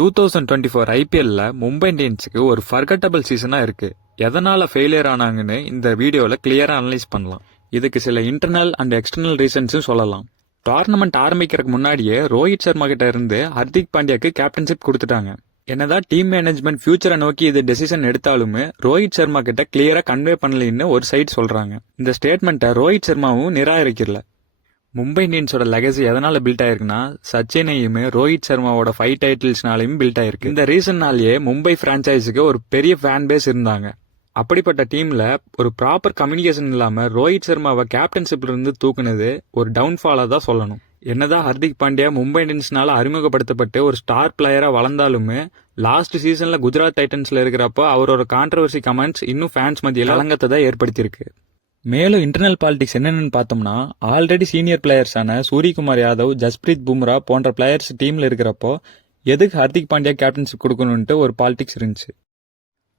2024 ஐபிஎல்ல மும்பை இந்தியன்ஸுக்கு ஒரு ஃபர்கட்டபிள் சீசனா இருக்கு. எதனால ஃபெயிலியர் ஆனாங்கன்னு இந்த வீடியோல கிளியரா அனலைஸ் பண்ணலாம். இதுக்கு சில இன்டர்னல் அண்ட் எக்ஸ்டர்னல் ரீசன்ஸும் சொல்லலாம். டோர்னமெண்ட் ஆரம்பிக்கிறதுக்கு முன்னாடியே ரோஹித் சர்மா கிட்ட இருந்து ஹர்திக் பாண்டியாக்கு கேப்டன்ஷிப் கொடுத்துட்டாங்க. என்னதான் டீம் மேனேஜ்மெண்ட் ஃபியூச்சரை நோக்கி இது டெசிஷன் எடுத்தாலுமே ரோஹித் சர்மா கிட்ட கிளியரா கன்வே பண்ணலன்னு ஒரு சைட் சொல்றாங்க. இந்த ஸ்டேட்மெண்ட்டை ரோஹித் சர்மாவும் நிராகரிக்கல. மும்பை இந்தியன்ஸோட லெகசி எதனால பில்ட் ஆயிருக்குன்னா சச்சினையுமே ரோஹித் சர்மாவோட 5 டைட்டில்ஸ்னாலையும் பில்ட் ஆயிருக்கு. இந்த ரீசன்னாலேயே மும்பை பிரான்ச்சைஸுக்கு ஒரு பெரிய ஃபேன் பேஸ் இருந்தாங்க. அப்படிப்பட்ட டீம்ல ஒரு ப்ராப்பர் கம்யூனிகேஷன் இல்லாம ரோஹித் சர்மாவை கேப்டன்ஷிப்ல இருந்து தூக்குனது ஒரு டவுன்ஃபாலா தான் சொல்லணும். என்னதான் ஹர்திக் பாண்டியா மும்பை இந்தியன்ஸ்னால அறிமுகப்படுத்தப்பட்டு ஒரு ஸ்டார் பிளேயரா வளர்ந்தாலுமே லாஸ்ட் சீசன்ல குஜராத் டைட்டன்ஸ்ல இருக்கிறப்போ அவரோட கான்ட்ரவர்சி கமெண்ட்ஸ் இன்னும் ஃபேன்ஸ் மத்தியில் கலங்கத்தை தான் ஏற்படுத்தியிருக்கு. மேலும் இன்டர்னல் பாலிடிக்ஸ் என்னென்னு பார்த்தோம்னா ஆல்ரெடி சீனியர் பிளேயர்ஸான சூரியகுமார் யாதவ், ஜஸ்பிரீத் பும்ரா போன்ற பிளேயர்ஸ் டீம்ல இருக்கிறப்போ எதுக்கு ஹர்திக் பாண்டியா கேப்டன்ஷிப் கொடுக்கணும்ட்டு ஒரு பாலிடிக்ஸ் இருந்துச்சு.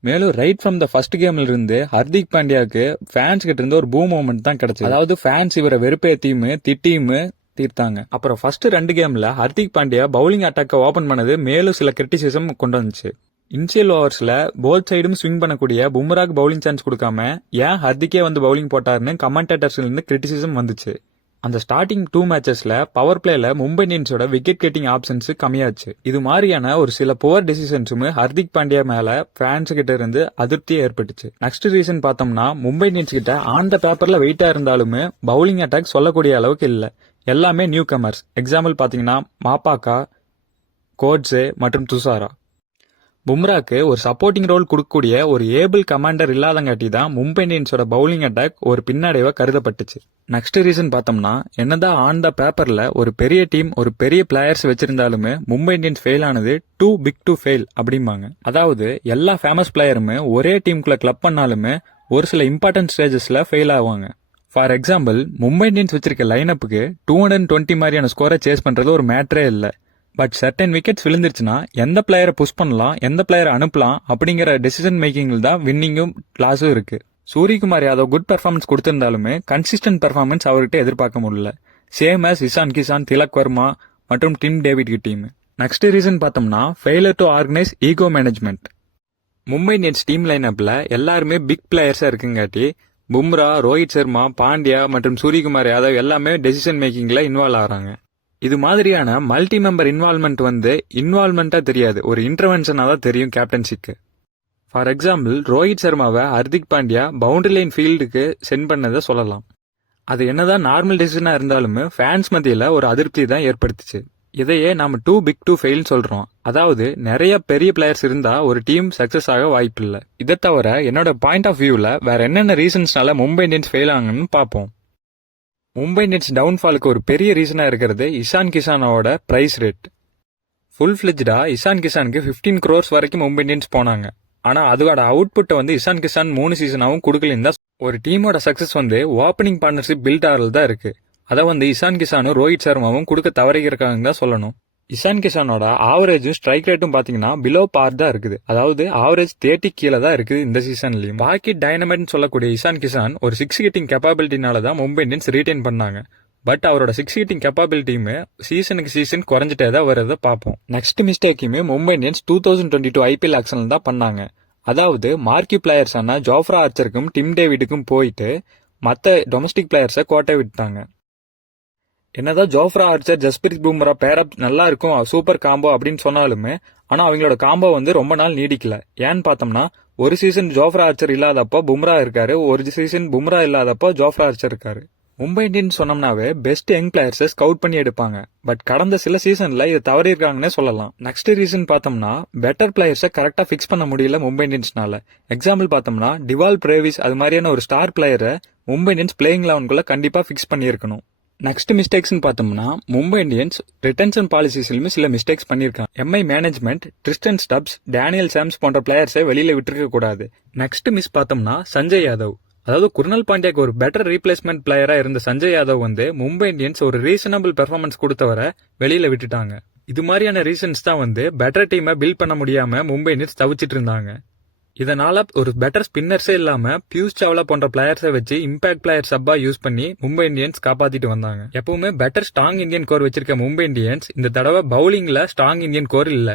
மேலும் ரைட் ஃப்ரம் த ஃபர்ஸ்ட் கேம்ல இருந்து ஹர்திக் பாண்டியாவுக்கு ஃபேன்ஸ் கிட்ட இருந்து ஒரு பூம் மூமெண்ட் தான் கிடைச்சது. அதாவது ஃபேன்ஸ் இவரை வெறுப்பேத்தியும் திட்டியும் தீர்த்தாங்க. அப்புறம் ஃபர்ஸ்ட் 2 கேம்ல ஹர்திக் பாண்டியா பவுலிங் அட்டாக்கை ஓபன் பண்ணது மேலும் சில கிரிட்டிசிசம் கொண்டு வந்துச்சு. இனிஷியல் ஓவர்ஸ்ல போத் சைடும் ஸ்விங் பண்ணக்கூடிய பும்ராக்கு பவுலிங் சான்ஸ் கொடுக்காம ஏன் ஹர்திக்கே வந்து பவுலிங் போட்டாருன்னு கமெண்டேட்டர்ஸ்ல இருந்து கிரிட்டிசிசம் வந்துச்சு. அந்த ஸ்டார்டிங் 2 மேட்சஸ்ல பவர் பிளேல மும்பை இந்தியன்ஸோட விக்கெட் கெட்டிங் ஆப்ஷன்ஸ் கம்மியாச்சு. இது மாதிரியான ஒரு சில புவர் டெசிஷன்ஸும் ஹர்திக் பாண்டியா மேல ஃபேன்ஸ் கிட்ட இருந்து அதிருப்தியே ஏற்பட்டுச்சு. நெக்ஸ்ட் ரீசன் பார்த்தோம்னா மும்பை இந்தியன்ஸ் கிட்ட ஆன் த பேப்பர்ல வெயிட்டா இருந்தாலுமே பவுலிங் அட்டாக் சொல்லக்கூடிய அளவுக்கு இல்ல. எல்லாமே நியூ கமர்ஸ். எக்ஸாம்பிள் பாத்தீங்கன்னா மாப்பாக்கா, கோட்ஸே மற்றும் துஷாரா. பும்ராக்கு ஒரு சப்போர்ட்டிங் ரோல் கொடுக்கக்கூடிய ஒரு ஏபிள் கமாண்டர் இல்லாதங்காட்டி தான் மும்பை இந்தியன்ஸோட பவுலிங் அட்டாக் ஒரு பின்னடைவா கருதப்பட்டுச்சு. நெக்ஸ்ட் ரீசன் பார்த்தோம்னா என்னதான் ஆன் த பேப்பர்ல ஒரு பெரிய டீம் ஒரு பெரிய பிளேயர்ஸ் வச்சிருந்தாலுமே மும்பை இந்தியன்ஸ் ஃபெயில் ஆனது டூ பிக் டு ஃபெயில் அப்படிம்பாங்க. அதாவது எல்லா ஃபேமஸ் பிளேயருமே ஒரே டீமுக்குள்ள கிளப் பண்ணாலுமே ஒரு சில இம்பார்ட்டன்ட் ஸ்டேஜஸ்ல ஃபெயில் ஆவாங்க. ஃபார் எக்ஸாம்பிள் மும்பை இந்தியன்ஸ் வச்சிருக்க லைனப்புக்கு 220 மாதிரியான ஸ்கோரை சேஸ் பண்றது ஒரு மேட்டரே இல்லை. பட் சர்டன் விக்கெட்ஸ் விழுந்துருச்சுன்னா எந்த பிளேயரை புஷ் பண்ணலாம், எந்த பிளேயரை அனுப்பலாம் அப்படிங்கிற டெசிஷன் மேக்கிங்ல தான் வின்னிங்கும் லாஸும் இருக்கு. சூரியகுமார் யாதவ் குட் பெர்ஃபார்மன்ஸ் கொடுத்திருந்தாலுமே கன்சிஸ்டன்ட் பெர்ஃபார்மன்ஸ் அவர்கிட்ட எதிர்பார்க்க முடியல. சேம் ஆஸ் இஷான் கிஷான், திலக் வர்மா மற்றும் Tim David team. Next reason பார்த்தோம்னா failure to organise ego management. Mumbai Indians team லைனப்ல எல்லாருமே பிக் பிளேயர்ஸா இருக்குங்காட்டி பும்ரா, ரோஹித் சர்மா, பாண்டியா மற்றும் சூரியகுமார் யாதவ் எல்லாமே டெசிஷன் மேக்கிங்ல இன்வால்வ் ஆகிறாங்க. இது மாதிரியான மல்டி மெம்பர் இன்வால்வ்மெண்ட் வந்து இன்வால்வ்மெண்டா தெரியாது, ஒரு இன்டர்வென்ஷனா தான் தெரியும் கேப்டன்சிக்கு. ஃபார் எக்ஸாம்பிள் ரோஹித் சர்மாவை ஹர்திக் பாண்டியா பவுண்டரி லைன் ஃபீல்டுக்கு சென்ட் பண்ணதை சொல்லலாம். அது என்னதான் நார்மல் டெசிஷனா இருந்தாலுமே ஃபேன்ஸ் மத்தியில ஒரு அதிருப்தி தான் ஏற்படுத்துச்சு. இதையே நாம டூ பிக் டு ஃபெயில் சொல்றோம். அதாவது நிறைய பெரிய பிளேயர்ஸ் இருந்தா ஒரு டீம் சக்சஸ் ஆக வாய்ப்பு இல்லை. இதை தவிர என்னோட பாயிண்ட் ஆஃப் வியூல வேற என்னென்ன ரீசன்ஸ்னால மும்பை இந்தியன்ஸ் ஃபெயில் ஆகுன்னு பார்ப்போம். மும்பை இந்தியன்ஸ் டவுன்ஃபாலுக்கு ஒரு பெரிய ரீசனா இருக்கிறது இஷான் கிஷானோட பிரைஸ் ரேட். ஃபுல் ஃபிளெஜ்டா இஷான் கிஷானுக்கு 15 crores வரைக்கும் மும்பை இந்தியன்ஸ் போனாங்க. ஆனா அதோட அவுட்புட்டை வந்து இஷான் கிஷான் 3 சீசனாவும் கொடுக்கலன்னு தான். ஒரு டீமோட சக்சஸ் வந்து ஓப்பனிங் பார்ட்னர்ஷிப் பில்ட் ஆகிறது தான் இருக்கு. அதை வந்து இஷான் கிஷானும் ரோஹித் சர்மாவும் கொடுக்க தவறிக்கிறாங்க தான் சொல்லணும். இஷான் கிஷானோட ஆவரேஜும் ஸ்ட்ரைக் ரேட்டும் பாத்தீங்கன்னா பிலோ பார் தான் இருக்குது. அதாவது ஆவரேஜ் 30 கீழே தான் இருக்குது இந்த சீசன்லயும். பாக்கி டைனமைட் சொல்லக்கூடிய இஷான் கிஷான் ஒரு 6 ஹிட்டிங் கேப்பபிலிட்டினால தான் மும்பை இந்தியன்ஸ் ரீடைன் பண்ணாங்க. பட் அவரோட 6 ஹிட்டிங் கேப்பபிலிட்டியுமே சீசனுக்கு சீசன் குறைஞ்சிட்டே தான் வரதை பார்ப்போம். நெக்ஸ்ட் மிஸ்டேக்குமே மும்பை இந்தியன்ஸ் 2022 ஐபிஎல் ஆக்ஷன்ல தான் பண்ணாங்க. அதாவது மார்க்கி பிளேயர்ஸான ஜோஃப்ரா ஆர்ச்சருக்கும் டிம் டேவிடுக்கும் போயிட்டு மற்ற டொமஸ்டிக் பிளேயர்ஸை கோட்டை விட்டாங்க. என்னதான் ஜோஃப்ரா ஆர்ச்சர், ஜஸ்பிரீத் பும்ரா பேரப் நல்லா இருக்கும், சூப்பர் காம்போ அப்படின்னு சொன்னாலுமே ஆனா அவங்களோட காம்போ வந்து ரொம்ப நாள் நீடிக்கல. ஏன்னு பார்த்தோம்னா ஒரு சீசன் ஜோஃப்ரா ஆர்ச்சர் இல்லாதப்போ பும்ரா இருக்காரு, ஒரு சீசன் பும்ரா இல்லாதப்போ ஜோஃப்ரா ஆர்ச்சர் இருக்காரு. மும்பை இந்தியன்ஸ் சொன்னோம்னாவே பெஸ்ட் யங் பிளேயர்ஸை ஸ்கவுட் பண்ணி எடுப்பாங்க. பட் கடந்த சில சீசன்ல இது தவறி இருக்காங்கன்னே சொல்லலாம். நெக்ஸ்ட் ரீசன் பார்த்தோம்னா பெட்டர் பிளேயர்ஸை கரெக்டா ஃபிக்ஸ் பண்ண முடியல மும்பை இந்தியன்ஸ்னால. எக்ஸாம்பிள் பார்த்தோம்னா டிவால் பிரேவிஸ் அது மாதிரியான ஒரு ஸ்டார் பிளேயரை மும்பை இந்தியன்ஸ் பிளேயிங் 11குள்ள கண்டிப்பா ஃபிக்ஸ் பண்ணியிருக்கணும். நெக்ஸ்ட் மிஸ்டேக்ஸ்னு பார்த்தோம்னா மும்பை இந்தியன்ஸ் ரிட்டன்ஷன் பாலிசிஸ்லயுமே சில மிஸ்டேக்ஸ் பண்ணிருக்காங்க. Mi management Tristan stubs, Daniel Sams போன்ற பிளேயர்ஸை வெளியில விட்டுருக்க கூடாது. நெக்ஸ்ட் மிஸ் பார்த்தோம்னா சஞ்சய் யாதவ். அதாவது குர்னல் பாண்டியாக்கு ஒரு பெட்டர் ரீப்ளேஸ்மெண்ட் பிளேயரா இருந்த சஞ்சய் யாதவ் வந்து மும்பை இந்தியன்ஸ் ஒரு ரீசனபிள் பெர்ஃபார்மன்ஸ் கொடுத்தவரை வெளியில விட்டுட்டாங்க. இது மாதிரியான ரீசன்ஸ் தான் வந்து பெட்டர் டீமை பில்ட் பண்ண முடியாம மும்பை இந்தியன்ஸ் தவிச்சிட்டு இருந்தாங்க. இதனால ஒரு பெட்டர் ஸ்பின்னர்ஸே இல்லாம பியூஷ் சாவ்லா போன்ற பிளேயர்ஸை வச்சு இம்பாக்ட் பிளேயர் சப்பா யூஸ் பண்ணி மும்பை இந்தியன்ஸ் காப்பாத்திட்டு வந்தாங்க. எப்பவுமே பெட்டர் ஸ்ட்ராங் இந்தியன் கோர் வச்சிருக்க மும்பை இந்தியன்ஸ் இந்த தடவை பவுலிங்ல ஸ்ட்ராங் இந்தியன் கோர் இல்ல.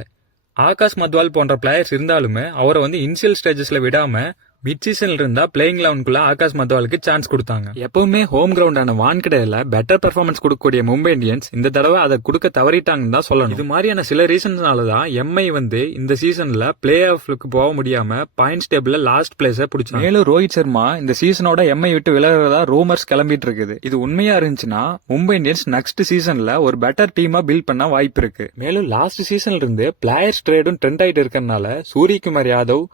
ஆகாஷ் மத்வால் போன்ற பிளேயர்ஸ் இருந்தாலுமே அவரை வந்து இனிஷியல் ஸ்டேஜஸ்ல விடாம மிட் சீசன்ல இருந்தா பிளேயிங் 11க்குள்ள ஆகாஷ் மத்வாலுக்கு சான்ஸ் கொடுத்தாங்க. எப்பவுமே ஹோம் கிரவுண்டான வான்கடேல பெட்டர் பெர்ஃபார்மன்ஸ் கொடுக்கக்கூடிய மும்பை இந்தியன்ஸ் இந்த தடவை அதை கொடுக்க தவறிட்டாங்கன்னு தான் சொல்லணும். இது மாதிரியான சில ரீசன்ஸ்னால தான் எம்ஐ வந்து இந்த சீசன்ல பிளே ஆஃப்க்கு போக முடியாம பாயிண்ட்ஸ் டேபிள்ல லாஸ்ட் பிளேஸ பிடிச்சாங்க. மேலும் ரோஹித் சர்மா இந்த சீசனோட எம்ஐ விட்டு விலகிறதா ரூமர்ஸ் கிளம்பிட்டு இருக்குது. இது உண்மையா இருந்துச்சுன்னா மும்பை இந்தியன்ஸ் நெக்ஸ்ட் சீசன்ல ஒரு பெட்டர் டீமா பில்ட் பண்ண வாய்ப்பு இருக்கு. மேலும் லாஸ்ட் சீசன்ல இருந்து பிளேயர்ஸ் ட்ரேடும் ட்ரெண்ட் ஆயிட்டு இருக்கறனால சூரியகுமார் யாதவ்,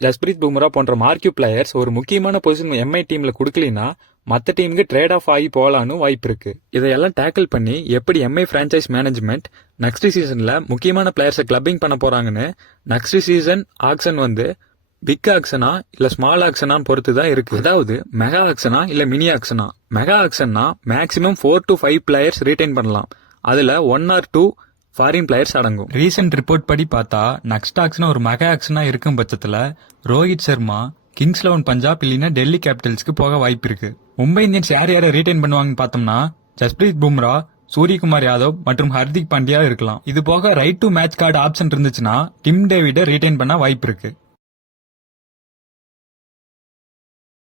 ஜஸ்பிரீத் பும்ரா போன்ற மார்க்யூ பிளேயர்ஸ் ஒரு முக்கியமான பொசிஷன் எம்ஐ டீம்ல கொடுக்கலனா மத்த டீமுக்கு ட்ரேட் ஆஃப் ஆகி போலான்னு வாய்ப்பு இருக்கு. இதையெல்லாம் டேக்கிள் பண்ணி எப்படி எம்ஐ பிரான்சைஸ் மேனேஜ்மெண்ட் நெக்ஸ்ட் சீசன்ல முக்கியமான பிளேயர்ஸை கிளப்பிங் பண்ண போறாங்கன்னு நெக்ஸ்ட் சீசன் ஆக்ஷன் வந்து பிக் ஆக்ஷனா இல்ல ஸ்மால் ஆக்ஷனான்னு பொறுத்து தான் இருக்கு. அதாவது மெகா ஆக்ஷனா இல்ல மினி ஆக்ஷனா. மெகா ஆக்ஷன்னா மேக்ஸிமம் 4 to 5 பிளேயர்ஸ் ரீடைன் பண்ணலாம். அதுல 1 or 2 ஃபாரின் பிளேயர்ஸ் அடங்கும். ரீசெண்ட் ரிப்போர்ட் படி பார்த்தா நெக்ஸ்ட் ஆக்ஷனா ஒரு மெகா ஆக்ஷனா இருக்கும் பட்சத்துல ரோஹித் சர்மா கிங்ஸ் 11 பஞ்சாப் இல்லைன்னா டெல்லி கேபிட்டல்ஸ்க்கு போக வாய்ப்பு இருக்கு. மும்பை இந்தியன்ஸ் யார் யாரை ரீடைன் பண்ணுவாங்கன்னு பார்த்தோம்னா ஜஸ்பிரீத் பும்ரா, சூரியகுமார் யாதவ் மற்றும் ஹர்திக் பாண்டியா இருக்கலாம். இது போக right to match card option இருந்துச்சுன்னா டிம் டேவிட ரீடைன் பண்ண வாய்ப்பு இருக்கு.